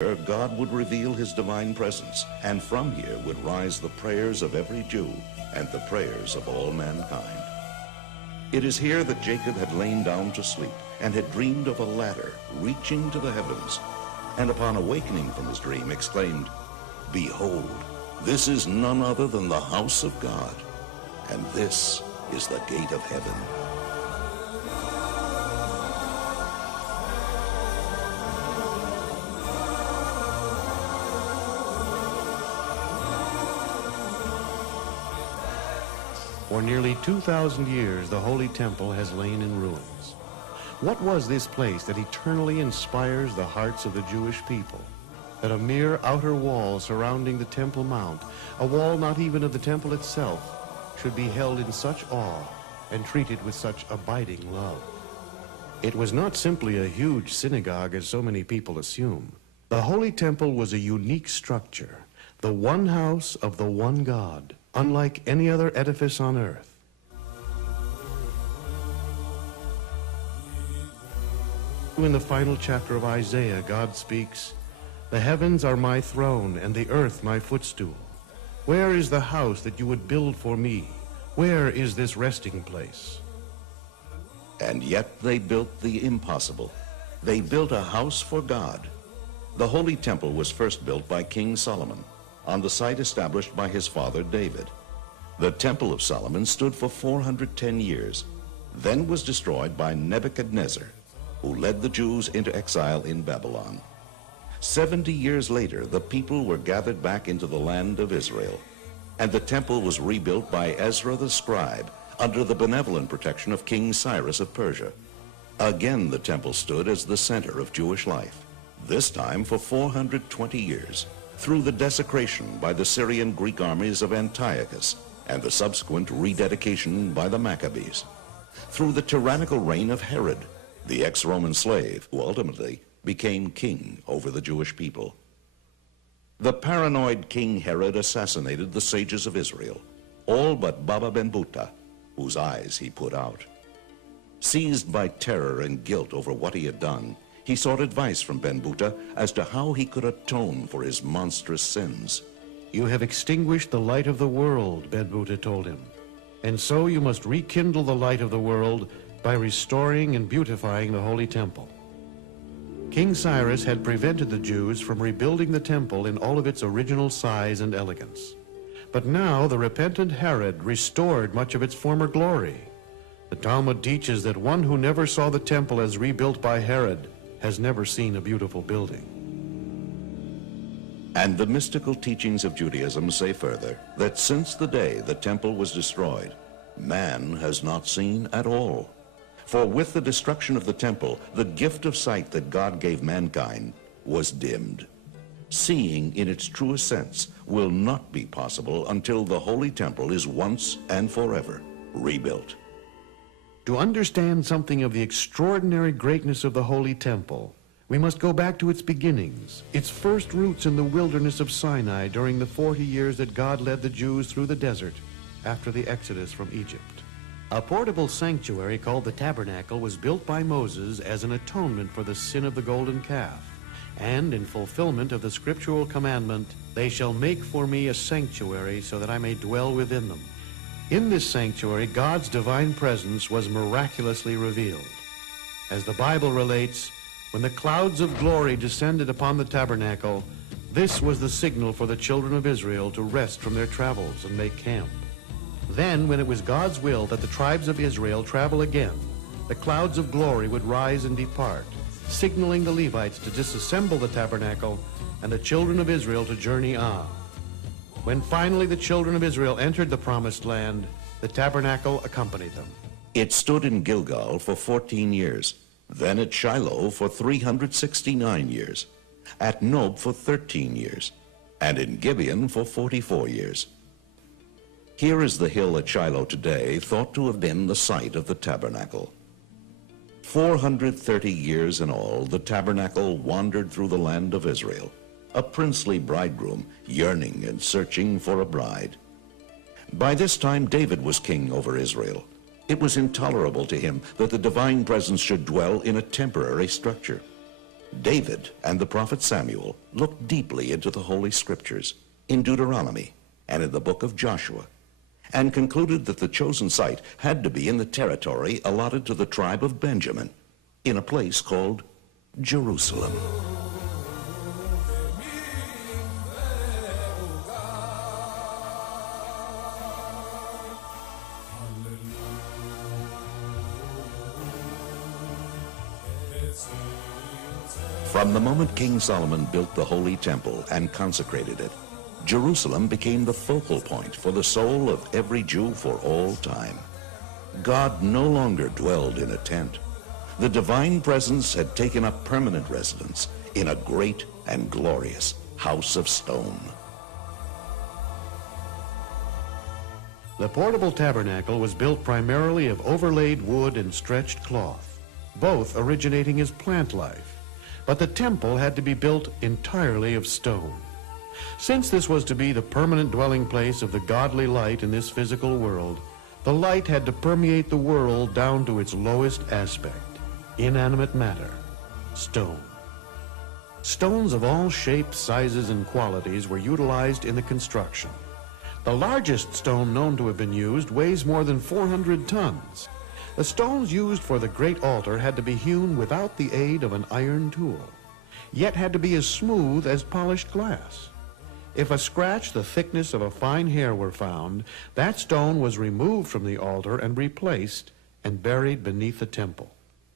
God would reveal his divine presence, and from here would rise the prayers of every Jew and the prayers of all mankind. It is here that Jacob had lain down to sleep and had dreamed of a ladder reaching to the heavens, and upon awakening from his dream exclaimed, "Behold, this is none other than the house of God, and this is the gate of heaven." For nearly 2,000 years, the Holy Temple has lain in ruins. What was this place that eternally inspires the hearts of the Jewish people? That a mere outer wall surrounding the Temple Mount, a wall not even of the temple itself, should be held in such awe and treated with such abiding love. It was not simply a huge synagogue as so many people assume. The Holy Temple was a unique structure, the one house of the one God, unlike any other edifice on earth. In the final chapter of Isaiah, God speaks, "The heavens are my throne, and the earth my footstool. Where is the house that you would build for me? Where is this resting place?" And yet they built the impossible. They built a house for God. The Holy Temple was first built by King Solomon, on the site established by his father David. The Temple of Solomon stood for 410 years, then was destroyed by Nebuchadnezzar, who led the Jews into exile in Babylon. 70 years later, the people were gathered back into the land of Israel, and the temple was rebuilt by Ezra the scribe under the benevolent protection of King Cyrus of Persia. Again, the temple stood as the center of Jewish life, this time for 420 years, through the desecration by the Syrian Greek armies of Antiochus and the subsequent rededication by the Maccabees, through the tyrannical reign of Herod, the ex-Roman slave who ultimately became king over the Jewish people. The paranoid King Herod assassinated the sages of Israel, all but Baba ben Buta, whose eyes he put out. Seized by terror and guilt over what he had done, he sought advice from Ben Buta as to how he could atone for his monstrous sins. "You have extinguished the light of the world," Ben Buta told him, "and so you must rekindle the light of the world by restoring and beautifying the Holy Temple." King Cyrus had prevented the Jews from rebuilding the temple in all of its original size and elegance. But now the repentant Herod restored much of its former glory. The Talmud teaches that one who never saw the temple as rebuilt by Herod has never seen a beautiful building. And the mystical teachings of Judaism say further that since the day the temple was destroyed, man has not seen at all. For with the destruction of the temple, the gift of sight that God gave mankind was dimmed. Seeing in its truest sense will not be possible until the Holy Temple is once and forever rebuilt. To understand something of the extraordinary greatness of the Holy Temple, we must go back to its beginnings, its first roots in the wilderness of Sinai during the 40 years that God led the Jews through the desert after the Exodus from Egypt. A portable sanctuary called the Tabernacle was built by Moses as an atonement for the sin of the golden calf, and in fulfillment of the scriptural commandment, "They shall make for me a sanctuary so that I may dwell within them." In this sanctuary, God's divine presence was miraculously revealed. As the Bible relates, when the clouds of glory descended upon the tabernacle, this was the signal for the children of Israel to rest from their travels and make camp. Then, when it was God's will that the tribes of Israel travel again, the clouds of glory would rise and depart, signaling the Levites to disassemble the tabernacle and the children of Israel to journey on. When finally the children of Israel entered the promised land, the tabernacle accompanied them. It stood in Gilgal for 14 years, then at Shiloh for 369 years, at Nob for 13 years, and in Gibeon for 44 years. Here is the hill at Shiloh today, thought to have been the site of the tabernacle. 430 years in all, the tabernacle wandered through the land of Israel, a princely bridegroom yearning and searching for a bride. By this time, David was king over Israel. It was intolerable to him that the divine presence should dwell in a temporary structure. David and the prophet Samuel looked deeply into the Holy Scriptures, in Deuteronomy and in the book of Joshua, and concluded that the chosen site had to be in the territory allotted to the tribe of Benjamin, in a place called Jerusalem. From the moment King Solomon built the Holy Temple and consecrated it, Jerusalem became the focal point for the soul of every Jew for all time. God no longer dwelled in a tent. The divine presence had taken up permanent residence in a great and glorious house of stone. The portable tabernacle was built primarily of overlaid wood and stretched cloth, both originating as plant life. But the temple had to be built entirely of stone. Since this was to be the permanent dwelling place of the godly light in this physical world, the light had to permeate the world down to its lowest aspect, inanimate matter, stone. Stones of all shapes, sizes, and qualities were utilized in the construction. The largest stone known to have been used weighs more than 400 tons. The stones used for the great altar had to be hewn without the aid of an iron tool, yet had to be as smooth as polished glass. If a scratch the thickness of a fine hair were found, that stone was removed from the altar and replaced and buried beneath the temple.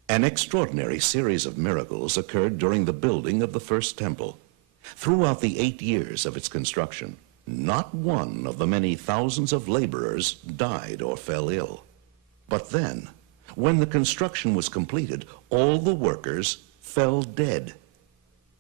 An extraordinary series of miracles occurred during the building of the first temple. Throughout the 8 years of its construction, not one of the many thousands of laborers died or fell ill. But then, when the construction was completed, all the workers fell dead.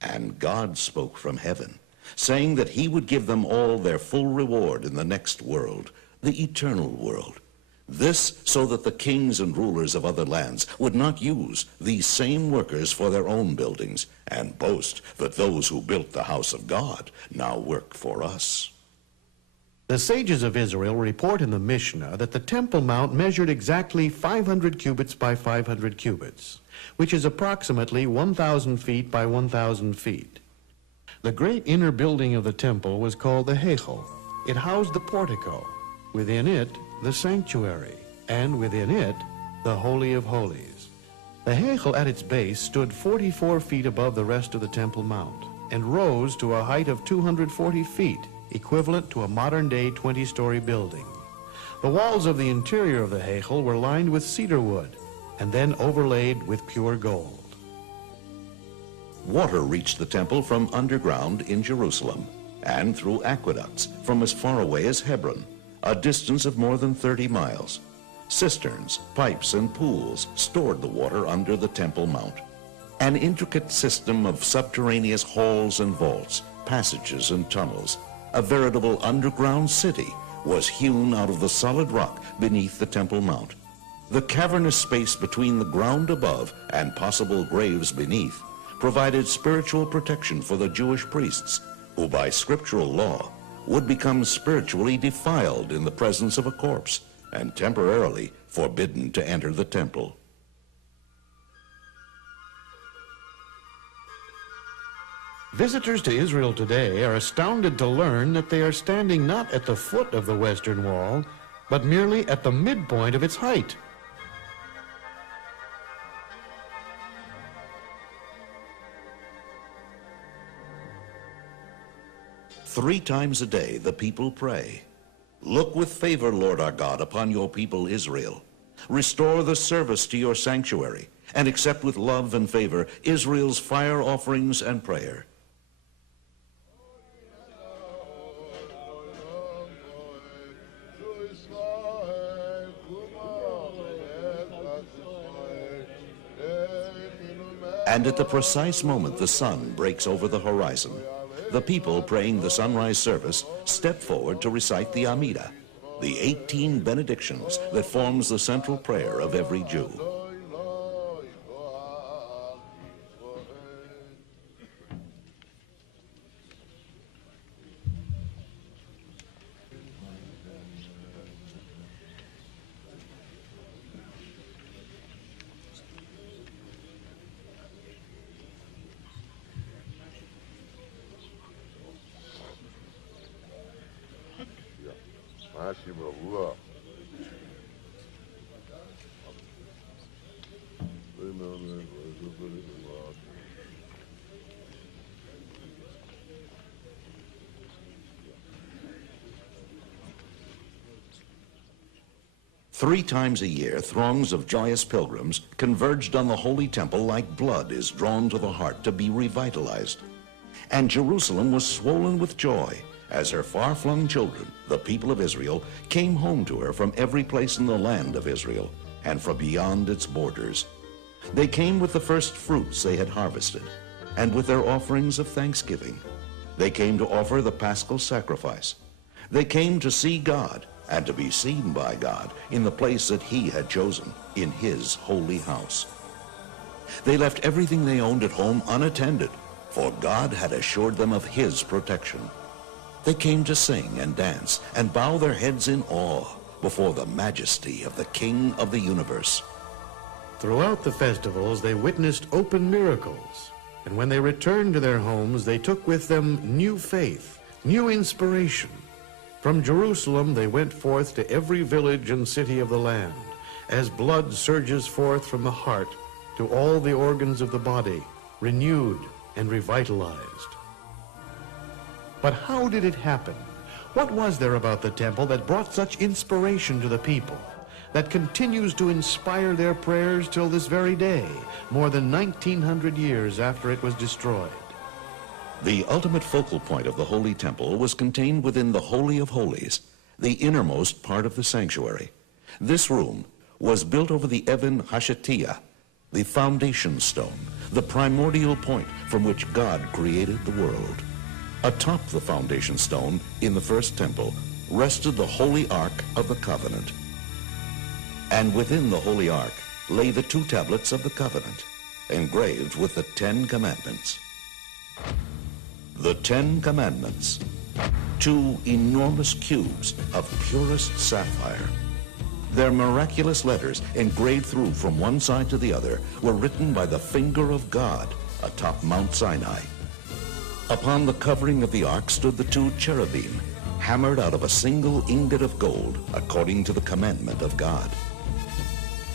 And God spoke from heaven, saying that he would give them all their full reward in the next world, the eternal world. This so that the kings and rulers of other lands would not use these same workers for their own buildings and boast that those who built the house of God now work for us. The sages of Israel report in the Mishnah that the Temple Mount measured exactly 500 cubits by 500 cubits, which is approximately 1,000 feet by 1,000 feet. The great inner building of the temple was called the Heichal. It housed the portico, within it the sanctuary, and within it the Holy of Holies. The Heichal at its base stood 44 feet above the rest of the Temple Mount and rose to a height of 240 feet, equivalent to a modern-day 20-story building. The walls of the interior of the Heichal were lined with cedar wood and then overlaid with pure gold. Water reached the temple from underground in Jerusalem and through aqueducts from as far away as Hebron, a distance of more than 30 miles. Cisterns, pipes, and pools stored the water under the Temple Mount. An intricate system of subterraneous halls and vaults, passages and tunnels, a veritable underground city, was hewn out of the solid rock beneath the Temple Mount. The cavernous space between the ground above and possible graves beneath provided spiritual protection for the Jewish priests, who by scriptural law would become spiritually defiled in the presence of a corpse and temporarily forbidden to enter the temple. Visitors to Israel today are astounded to learn that they are standing not at the foot of the Western Wall, but merely at the midpoint of its height. Three times a day the people pray, "Look with favor, Lord our God, upon your people Israel. Restore the service to your sanctuary, and accept with love and favor Israel's fire offerings and prayer." And at the precise moment the sun breaks over the horizon, the people praying the sunrise service step forward to recite the Amidah, the 18 benedictions that forms the central prayer of every Jew. Three times a year, throngs of joyous pilgrims converged on the Holy Temple like blood is drawn to the heart to be revitalized. And Jerusalem was swollen with joy as her far-flung children, the people of Israel, came home to her from every place in the land of Israel and from beyond its borders. They came with the first fruits they had harvested and with their offerings of thanksgiving. They came to offer the paschal sacrifice. They came to see God and to be seen by God in the place that he had chosen, in his holy house. They left everything they owned at home unattended, for God had assured them of his protection. They came to sing and dance and bow their heads in awe before the majesty of the King of the universe. Throughout the festivals, they witnessed open miracles, and when they returned to their homes, they took with them new faith, new inspiration. From Jerusalem, they went forth to every village and city of the land, as blood surges forth from the heart to all the organs of the body, renewed and revitalized. But how did it happen? What was there about the temple that brought such inspiration to the people, that continues to inspire their prayers till this very day, more than 1900 years after it was destroyed? The ultimate focal point of the Holy Temple was contained within the Holy of Holies, the innermost part of the sanctuary. This room was built over the Even Hashatiyah, the foundation stone, the primordial point from which God created the world. Atop the foundation stone in the first temple rested the Holy Ark of the Covenant. And within the Holy Ark lay the two tablets of the Covenant, engraved with the 10 Commandments. The 10 Commandments, two enormous cubes of purest sapphire. Their miraculous letters, engraved through from one side to the other, were written by the finger of God atop Mount Sinai. Upon the covering of the ark stood the two cherubim, hammered out of a single ingot of gold, according to the commandment of God.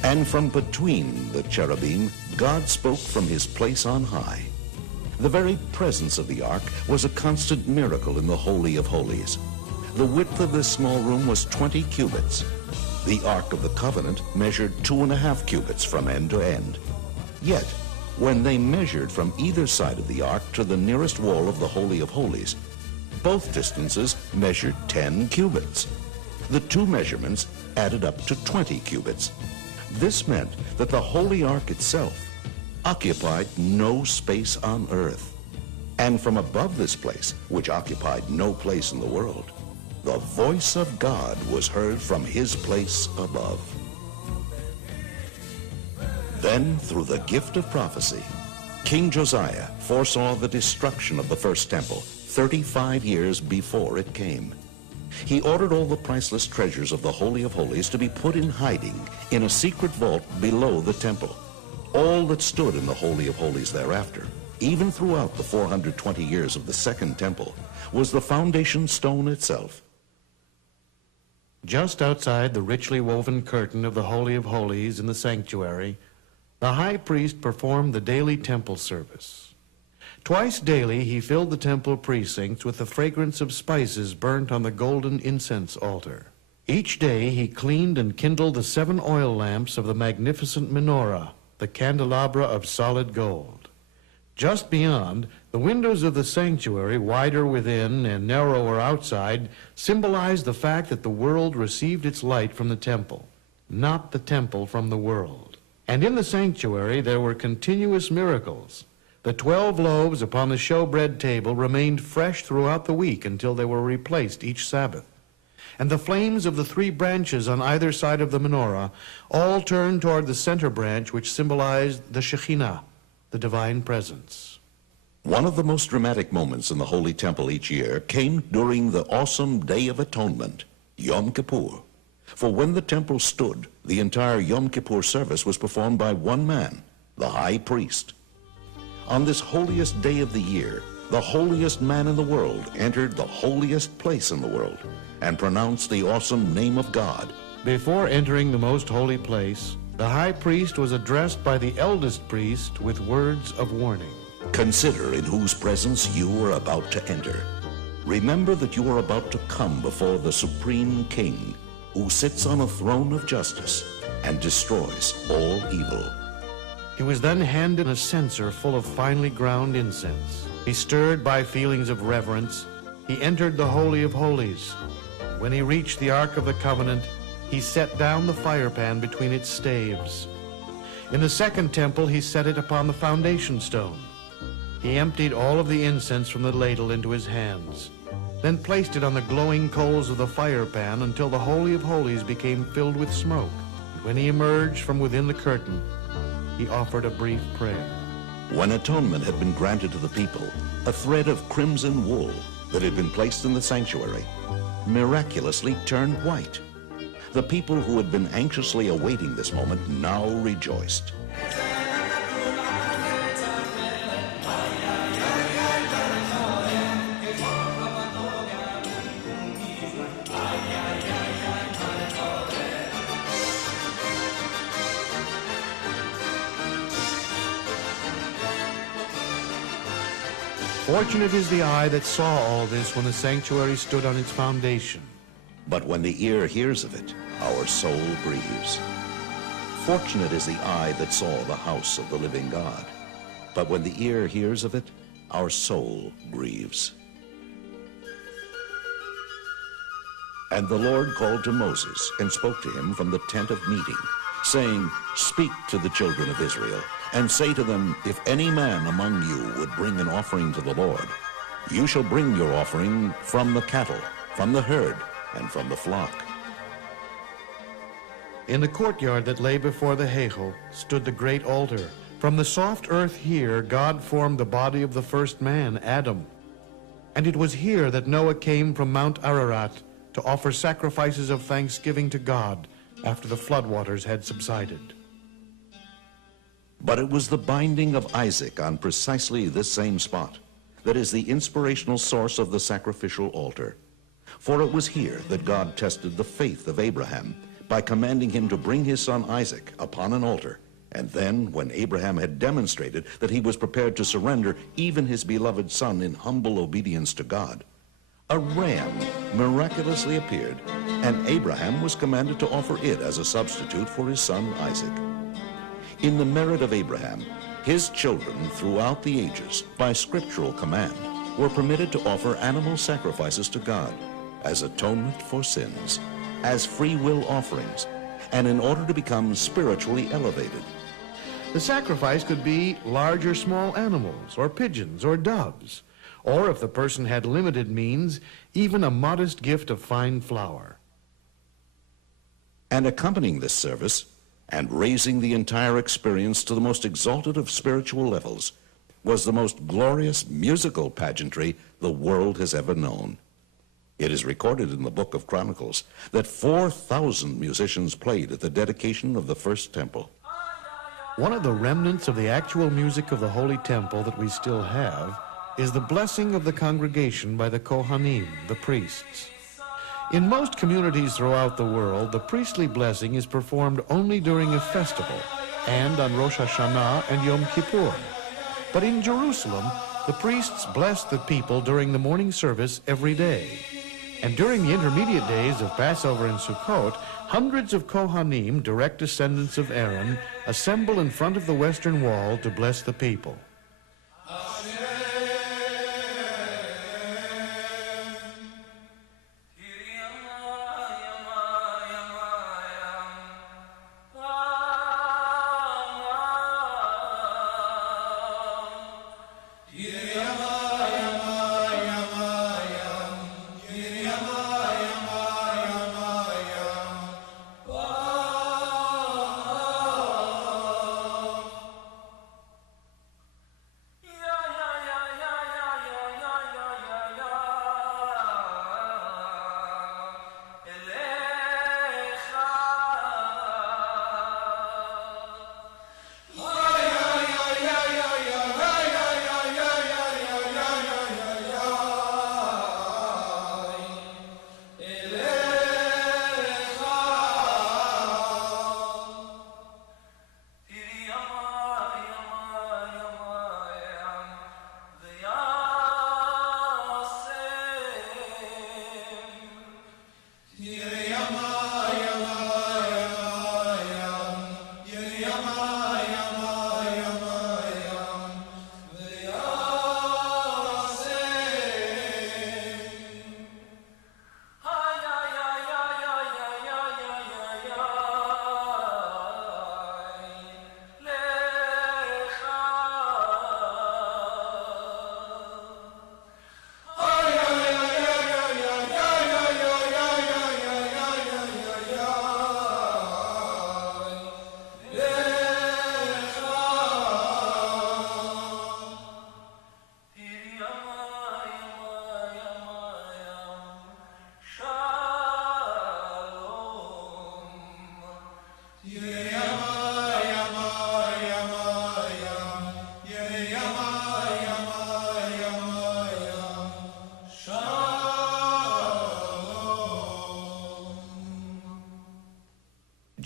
And from between the cherubim, God spoke from his place on high. The very presence of the ark was a constant miracle in the Holy of Holies. The width of this small room was 20 cubits. The Ark of the Covenant measured 2.5 cubits from end to end. Yet, when they measured from either side of the ark to the nearest wall of the Holy of Holies, both distances measured 10 cubits. The two measurements added up to 20 cubits. This meant that the Holy Ark itself occupied no space on earth. And from above this place, which occupied no place in the world, the voice of God was heard from his place above. Then, through the gift of prophecy, King Josiah foresaw the destruction of the first temple 35 years before it came. He ordered all the priceless treasures of the Holy of Holies to be put in hiding in a secret vault below the temple. All that stood in the Holy of Holies thereafter, even throughout the 420 years of the Second Temple, was the foundation stone itself. Just outside the richly woven curtain of the Holy of Holies in the sanctuary, the high priest performed the daily temple service. Twice daily he filled the temple precincts with the fragrance of spices burnt on the golden incense altar. Each day he cleaned and kindled the 7 oil lamps of the magnificent menorah, the candelabra of solid gold. Just beyond, the windows of the sanctuary, wider within and narrower outside, symbolized the fact that the world received its light from the temple, not the temple from the world. And in the sanctuary there were continuous miracles. The 12 loaves upon the showbread table remained fresh throughout the week until they were replaced each Sabbath. And the flames of the 3 branches on either side of the menorah all turned toward the center branch, which symbolized the Shekhinah, the divine presence. One of the most dramatic moments in the Holy Temple each year came during the awesome Day of Atonement, Yom Kippur. For when the temple stood, the entire Yom Kippur service was performed by one man, the high priest. On this holiest day of the year, the holiest man in the world entered the holiest place in the world, and pronounce the awesome name of God. Before entering the most holy place, the high priest was addressed by the eldest priest with words of warning. Consider in whose presence you are about to enter. Remember that you are about to come before the Supreme King, who sits on a throne of justice and destroys all evil. He was then handed a censer full of finely ground incense. He, stirred by feelings of reverence, he entered the Holy of Holies. When he reached the Ark of the Covenant, he set down the firepan between its staves. In the second temple, he set it upon the foundation stone. He emptied all of the incense from the ladle into his hands, then placed it on the glowing coals of the firepan until the Holy of Holies became filled with smoke. And when he emerged from within the curtain, he offered a brief prayer. When atonement had been granted to the people, a thread of crimson wool that had been placed in the sanctuary miraculously turned white. The people who had been anxiously awaiting this moment now rejoiced. Fortunate is the eye that saw all this when the sanctuary stood on its foundation. But when the ear hears of it, our soul grieves. Fortunate is the eye that saw the house of the living God. But when the ear hears of it, our soul grieves. And the Lord called to Moses and spoke to him from the tent of meeting, saying, Speak to the children of Israel, and say to them, If any man among you would bring an offering to the Lord, you shall bring your offering from the cattle, from the herd, and from the flock. In the courtyard that lay before the Heichal stood the great altar. From the soft earth here, God formed the body of the first man, Adam. And it was here that Noah came from Mount Ararat to offer sacrifices of thanksgiving to God after the floodwaters had subsided. But it was the binding of Isaac on precisely this same spot that is the inspirational source of the sacrificial altar. For it was here that God tested the faith of Abraham by commanding him to bring his son Isaac upon an altar. And then, when Abraham had demonstrated that he was prepared to surrender even his beloved son in humble obedience to God, a ram miraculously appeared, and Abraham was commanded to offer it as a substitute for his son Isaac. In the merit of Abraham, his children throughout the ages, by scriptural command, were permitted to offer animal sacrifices to God as atonement for sins, as free will offerings, and in order to become spiritually elevated. The sacrifice could be large or small animals, or pigeons, or doves, or if the person had limited means, even a modest gift of fine flour. And accompanying this service, and raising the entire experience to the most exalted of spiritual levels, was the most glorious musical pageantry the world has ever known. It is recorded in the book of Chronicles that 4,000 musicians played at the dedication of the first temple. One of the remnants of the actual music of the Holy Temple that we still have is the blessing of the congregation by the Kohanim, the priests. In most communities throughout the world, the priestly blessing is performed only during a festival and on Rosh Hashanah and Yom Kippur. But in Jerusalem, the priests bless the people during the morning service every day. And during the intermediate days of Passover and Sukkot, hundreds of Kohanim, direct descendants of Aaron, assemble in front of the western wall to bless the people.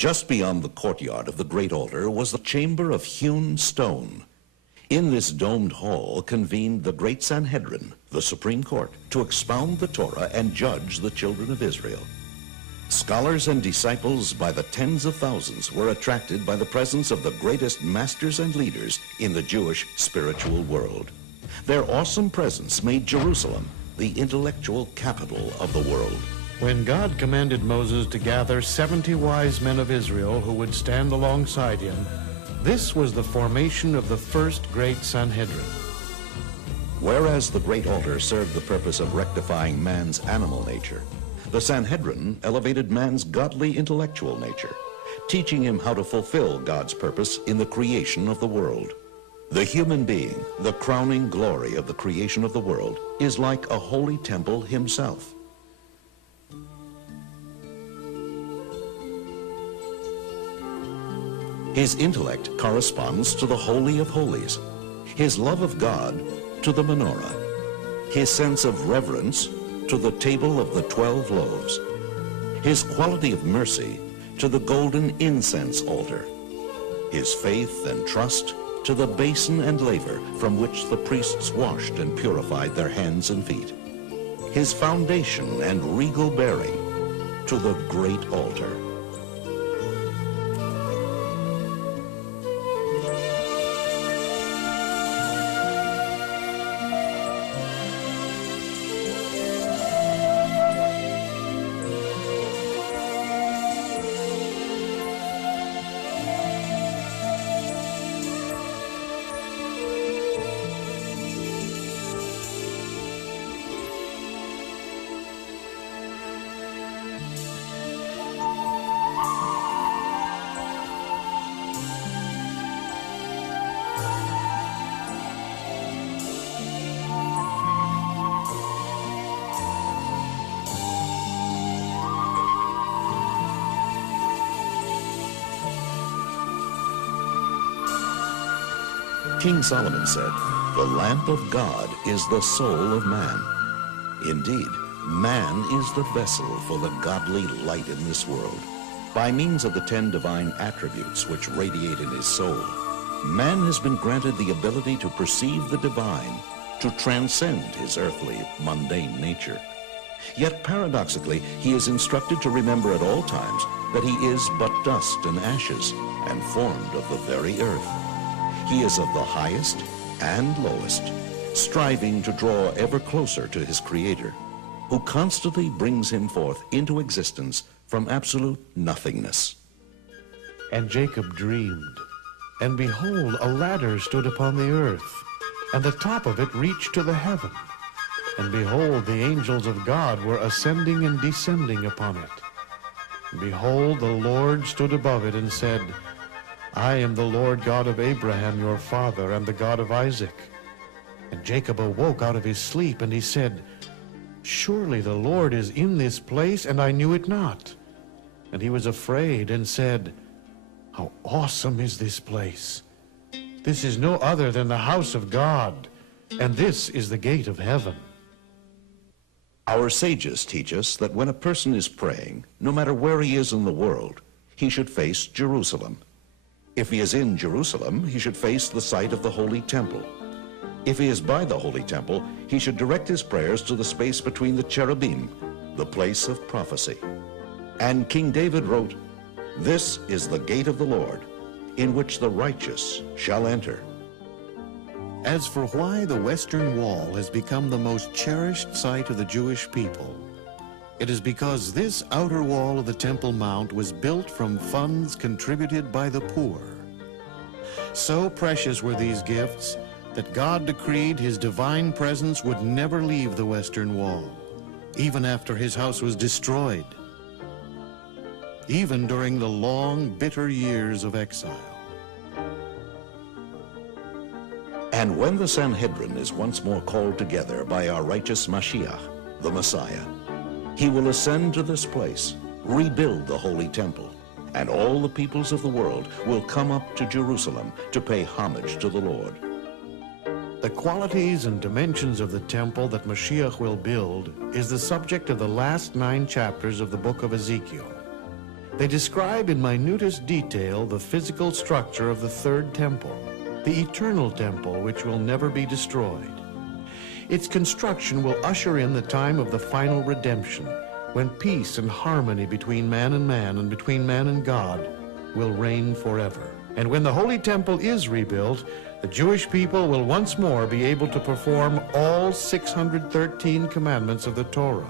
Just beyond the courtyard of the great altar was the chamber of hewn stone. In this domed hall convened the great Sanhedrin, the Supreme Court, to expound the Torah and judge the children of Israel. Scholars and disciples by the tens of thousands were attracted by the presence of the greatest masters and leaders in the Jewish spiritual world. Their awesome presence made Jerusalem the intellectual capital of the world. When God commanded Moses to gather 70 wise men of Israel who would stand alongside him, this was the formation of the first great Sanhedrin. Whereas the great altar served the purpose of rectifying man's animal nature, the Sanhedrin elevated man's godly intellectual nature, teaching him how to fulfill God's purpose in the creation of the world. The human being, the crowning glory of the creation of the world, is like a holy temple himself. His intellect corresponds to the Holy of Holies, his love of God to the menorah, his sense of reverence to the table of the 12 loaves, his quality of mercy to the golden incense altar, his faith and trust to the basin and laver from which the priests washed and purified their hands and feet, his foundation and regal bearing to the great altar. King Solomon said, "The lamp of God is the soul of man." Indeed, man is the vessel for the godly light in this world. By means of the 10 divine attributes which radiate in his soul, man has been granted the ability to perceive the divine, to transcend his earthly, mundane nature. Yet paradoxically, he is instructed to remember at all times that he is but dust and ashes, and formed of the very earth. He is of the highest and lowest, striving to draw ever closer to his Creator, who constantly brings him forth into existence from absolute nothingness. And Jacob dreamed, and behold, a ladder stood upon the earth, and the top of it reached to the heaven. And behold, the angels of God were ascending and descending upon it. And behold, the Lord stood above it and said, "I am the Lord God of Abraham your father, and the God of Isaac." And Jacob awoke out of his sleep, and he said, "Surely the Lord is in this place, and I knew it not." And he was afraid and said, "How awesome is this place! This is no other than the house of God, and this is the gate of heaven." Our sages teach us that when a person is praying, no matter where he is in the world, he should face Jerusalem. If he is in Jerusalem, he should face the site of the Holy Temple. If he is by the Holy Temple, he should direct his prayers to the space between the cherubim, the place of prophecy. And King David wrote, "This is the gate of the Lord, in which the righteous shall enter." As for why the Western Wall has become the most cherished site of the Jewish people, it is because this outer wall of the Temple Mount was built from funds contributed by the poor. So precious were these gifts that God decreed his divine presence would never leave the Western Wall, even after his house was destroyed, even during the long, bitter years of exile. And when the Sanhedrin is once more called together by our righteous Mashiach, the Messiah, he will ascend to this place, rebuild the Holy Temple, and all the peoples of the world will come up to Jerusalem to pay homage to the Lord. The qualities and dimensions of the temple that Mashiach will build is the subject of the last 9 chapters of the book of Ezekiel. They describe in minutest detail the physical structure of the third temple, the eternal temple which will never be destroyed. Its construction will usher in the time of the final redemption, when peace and harmony between man and between man and God will reign forever. And when the Holy Temple is rebuilt, the Jewish people will once more be able to perform all 613 commandments of the Torah.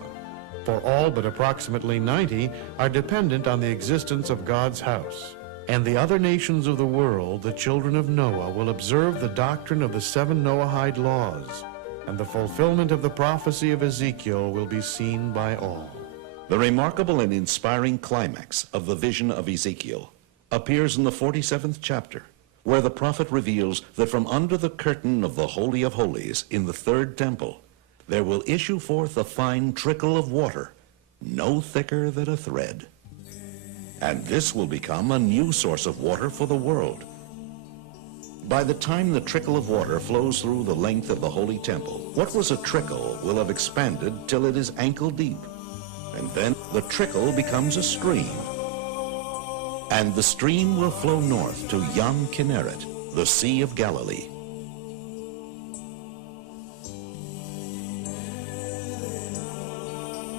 For all but approximately 90 are dependent on the existence of God's house. And the other nations of the world, the children of Noah, will observe the doctrine of the 7 Noahide laws, and the fulfillment of the prophecy of Ezekiel will be seen by all. The remarkable and inspiring climax of the vision of Ezekiel appears in the 47th chapter, where the prophet reveals that from under the curtain of the Holy of Holies in the third temple, there will issue forth a fine trickle of water, no thicker than a thread. And this will become a new source of water for the world. By the time the trickle of water flows through the length of the Holy Temple, what was a trickle will have expanded till it is ankle deep. And then the trickle becomes a stream. And the stream will flow north to Yam Kinneret, the Sea of Galilee.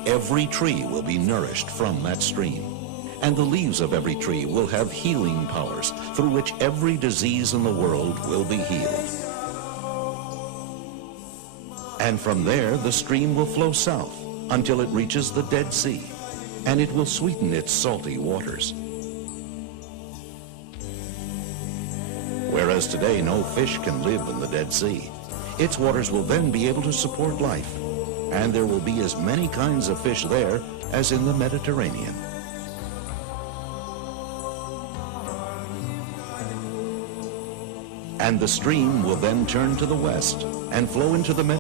Every tree will be nourished from that stream, and the leaves of every tree will have healing powers through which every disease in the world will be healed. And from there, the stream will flow south until it reaches the Dead Sea, and it will sweeten its salty waters. Whereas today no fish can live in the Dead Sea, its waters will then be able to support life, and there will be as many kinds of fish there as in the Mediterranean. And the stream will then turn to the west and flow into the Mediterranean.